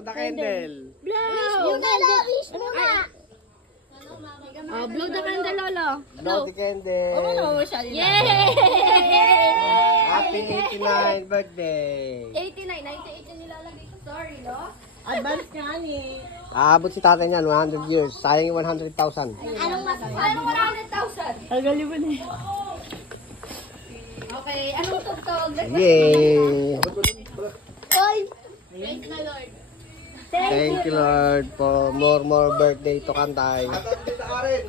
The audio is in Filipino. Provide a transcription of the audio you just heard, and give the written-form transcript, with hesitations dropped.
Blow the candle. Yung candle. Wish muna. Blow the candle, Lolo. Blow the candle. Yay! Happy 89th birthday. 89, 98 yung nilalagay ko. Sorry, no? Advance nga ni. Aabot si tatay niyan, 100 years. Sayang yung 100,000. Anong masasabi? Anong 100,000? Ang galing mo na. Okay, anong tugtog? Yay! Oy. Praise the Lord. Thank you, Lord, for more birthday to Kantay. At ang tita Karen.